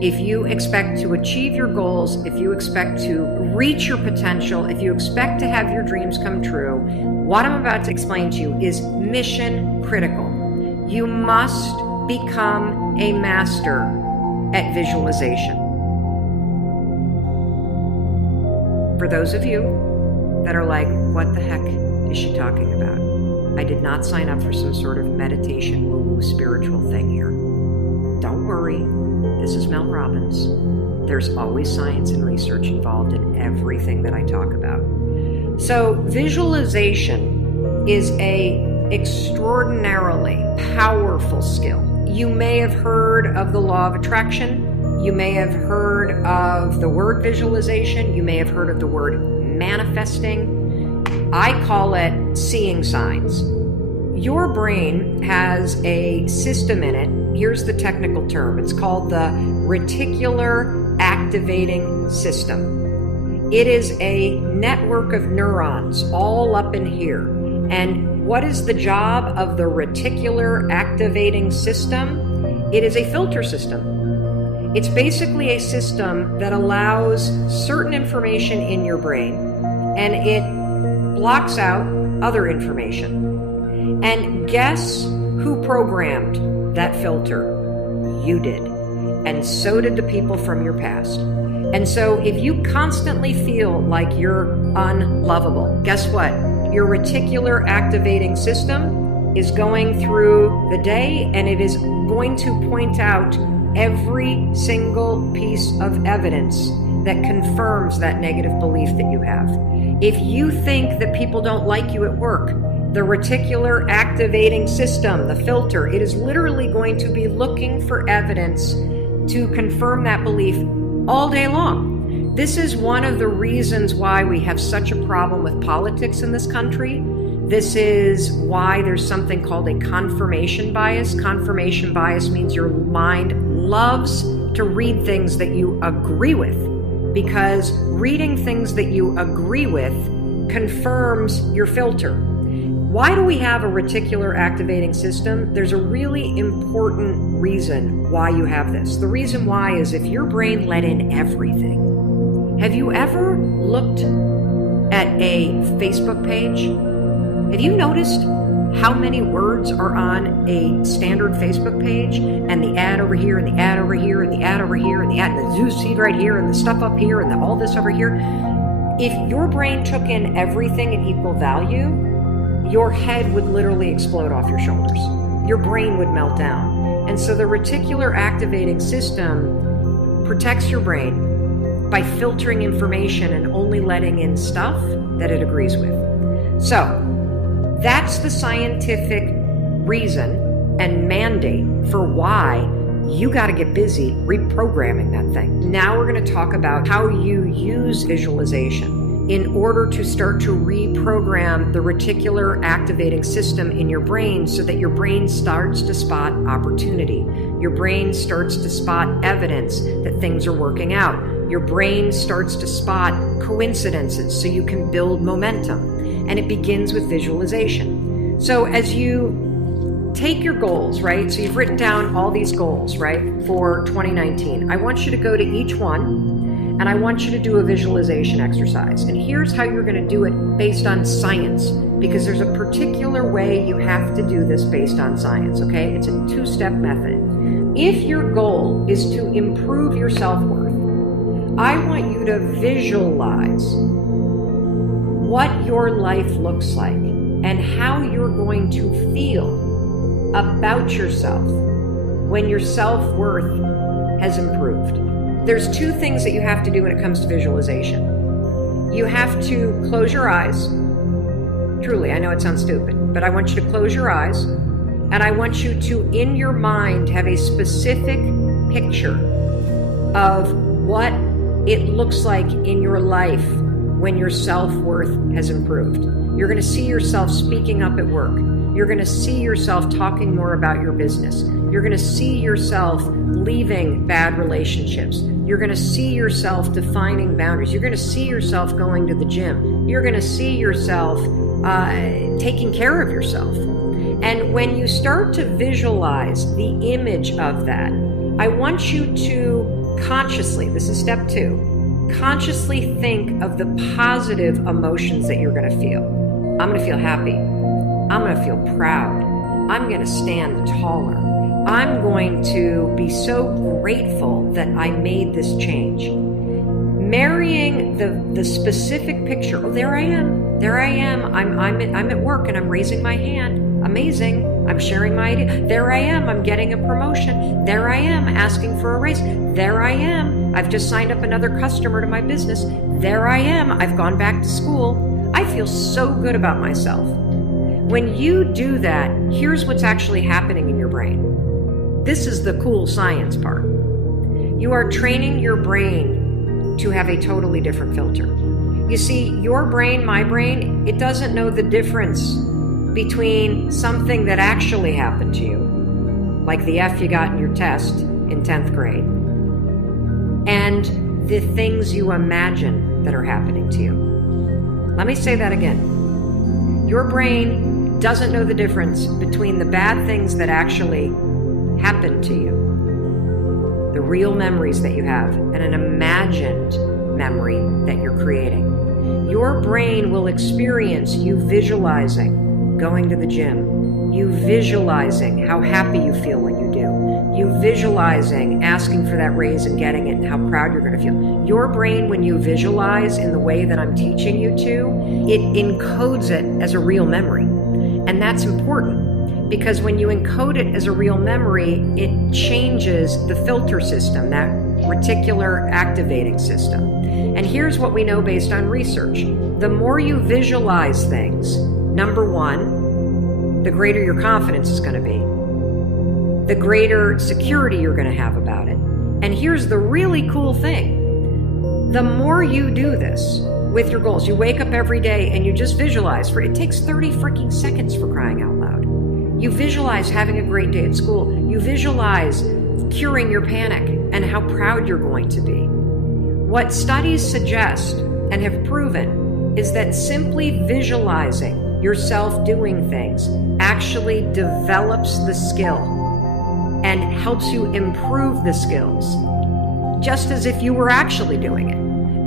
if you expect to achieve your goals, if you expect to reach your potential, if you expect to have your dreams come true, what I'm about to explain to you is mission critical. You must become a master at visualization. For those of you that are like, what the heck is she talking about? I did not sign up for some sort of meditation, woo-woo spiritual thing here. Don't worry. This is Mel Robbins. There's always science and research involved in everything that I talk about. So visualization is an extraordinarily powerful skill. You may have heard of the law of attraction. You may have heard of the word visualization. You may have heard of the word manifesting. I call it seeing signs. Your brain has a system in it. Here's the technical term. It's called the reticular activating system. It is a network of neurons all up in here. And what is the job of the reticular activating system? It is a filter system. It's basically a system that allows certain information in your brain and it blocks out other information. And guess who programmed that filter? You did. And so did the people from your past. And so if you constantly feel like you're unlovable, guess what? Your reticular activating system is going through the day and it is going to point out every single piece of evidence that confirms that negative belief that you have. If you think that people don't like you at work, the reticular activating system, the filter, it is literally going to be looking for evidence to confirm that belief all day long. This is one of the reasons why we have such a problem with politics in this country. This is why there's something called a confirmation bias. Confirmation bias means your mind loves to read things that you agree with, because reading things that you agree with confirms your filter. Why do we have a reticular activating system? There's a really important reason why you have this. The reason why is if your brain let in everything. Have you ever looked at a Facebook page? Have you noticed how many words are on a standard Facebook page, and the ad over here, and the ad over here, and the ad over here, and the ad, and the news feed right here, and the stuff up here, and all this over here? If your brain took in everything at equal value, your head would literally explode off your shoulders. Your brain would melt down. And so the reticular activating system protects your brain by filtering information and only letting in stuff that it agrees with. So that's the scientific reason and mandate for why you got to get busy reprogramming that thing. Now we're going to talk about how you use visualization in order to start to reprogram the reticular activating system in your brain so that your brain starts to spot opportunity. Your brain starts to spot evidence that things are working out. Your brain starts to spot coincidences so you can build momentum. And it begins with visualization. So as you take your goals, right? So you've written down all these goals, right, for 2019. I want you to go to each one and I want you to do a visualization exercise. And here's how you're going to do it based on science, because there's a particular way you have to do this based on science, okay? It's a two-step method. If your goal is to improve your self-worth, I want you to visualize what your life looks like and how you're going to feel about yourself when your self-worth has improved. There's two things that you have to do when it comes to visualization. You have to close your eyes. Truly, I know it sounds stupid, but I want you to close your eyes, and I want you to, in your mind, have a specific picture of what it looks like in your life when your self-worth has improved. You're going to see yourself speaking up at work. You're going to see yourself talking more about your business. You're going to see yourself leaving bad relationships. You're going to see yourself defining boundaries. You're going to see yourself going to the gym. You're going to see yourself taking care of yourself. And when you start to visualize the image of that, I want you to consciously, this is step 2, consciously think of the positive emotions that you're going to feel. I'm going to feel happy. I'm going to feel proud. I'm going to stand taller. I'm going to be so grateful that I made this change. Marrying the specific picture. Oh, there I am. There I am. I'm at work and I'm raising my hand. Amazing. I'm sharing my idea. There I am. I'm getting a promotion. There I am asking for a raise. There I am. I've just signed up another customer to my business. There I am. I've gone back to school. I feel so good about myself. When you do that, here's what's actually happening in your brain. This is the cool science part. You are training your brain to have a totally different filter. You see, your brain, my brain, it doesn't know the difference between something that actually happened to you, like the F you got in your test in 10th grade, and the things you imagine that are happening to you. Let me say that again. Your brain doesn't know the difference between the bad things that actually happened to you, the real memories that you have, and an imagined memory that you're creating. Your brain will experience you visualizing going to the gym, you visualizing how happy you feel when you do, you visualizing asking for that raise and getting it and how proud you're going to feel. Your brain, when you visualize in the way that I'm teaching you to, it encodes it as a real memory. And that's important, because when you encode it as a real memory, it changes the filter system, that reticular activating system. And here's what we know based on research. The more you visualize things, number one, the greater your confidence is going to be, the greater security you're going to have about it. And here's the really cool thing. The more you do this with your goals, you wake up every day and you just visualize it takes 30 freaking seconds, for crying out loud. You visualize having a great day at school. You visualize curing your panic and how proud you're going to be. What studies suggest and have proven is that simply visualizing yourself doing things actually develops the skill and helps you improve the skills, just as if you were actually doing it.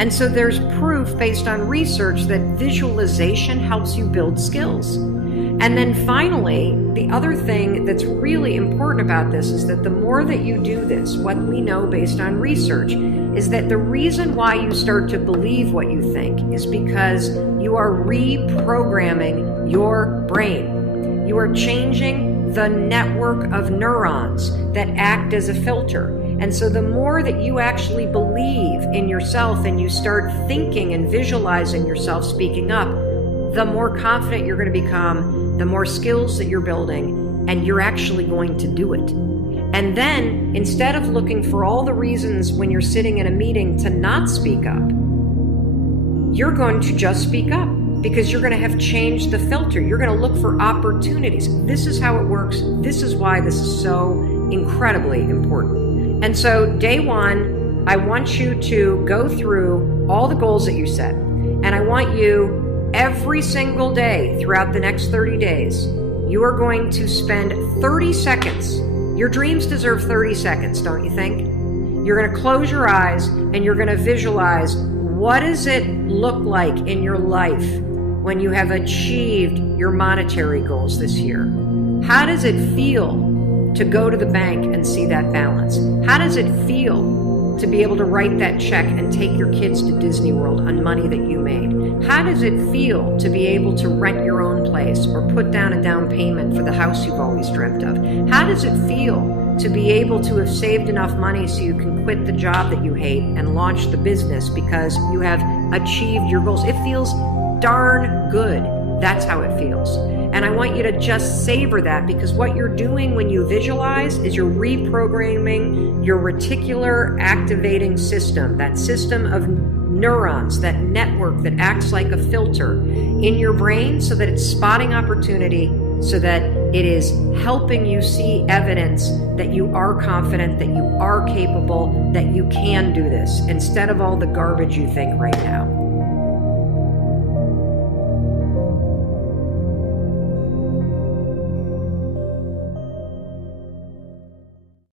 And so there's proof based on research that visualization helps you build skills. And then finally, the other thing that's really important about this is that the more that you do this, what we know based on research is that the reason why you start to believe what you think is because you are reprogramming your brain. You are changing the network of neurons that act as a filter. And so the more that you actually believe in yourself and you start thinking and visualizing yourself speaking up, the more confident you're going to become, the more skills that you're building, and you're actually going to do it. And then, instead of looking for all the reasons when you're sitting in a meeting to not speak up, you're going to just speak up because you're going to have changed the filter. You're going to look for opportunities. This is how it works. This is why this is so incredibly important. And so, day one, I want you to go through all the goals that you set. And I want you every single day throughout the next 30 days, you are going to spend 30 seconds. Your dreams deserve 30 seconds, don't you think? You're going to close your eyes and you're going to visualize, what does it look like in your life when you have achieved your monetary goals this year? How does it feel to go to the bank and see that balance? How does it feel to be able to write that check and take your kids to Disney World on money that you made? How does it feel to be able to rent your own place or put down a down payment for the house you've always dreamt of? How does it feel to be able to have saved enough money so you can quit the job that you hate and launch the business because you have achieved your goals? It feels darn good. That's how it feels. And I want you to just savor that, because what you're doing when you visualize is you're reprogramming your reticular activating system, that system of neurons, that network that acts like a filter in your brain so that it's spotting opportunity, so that it is helping you see evidence that you are confident, that you are capable, that you can do this, instead of all the garbage you think right now.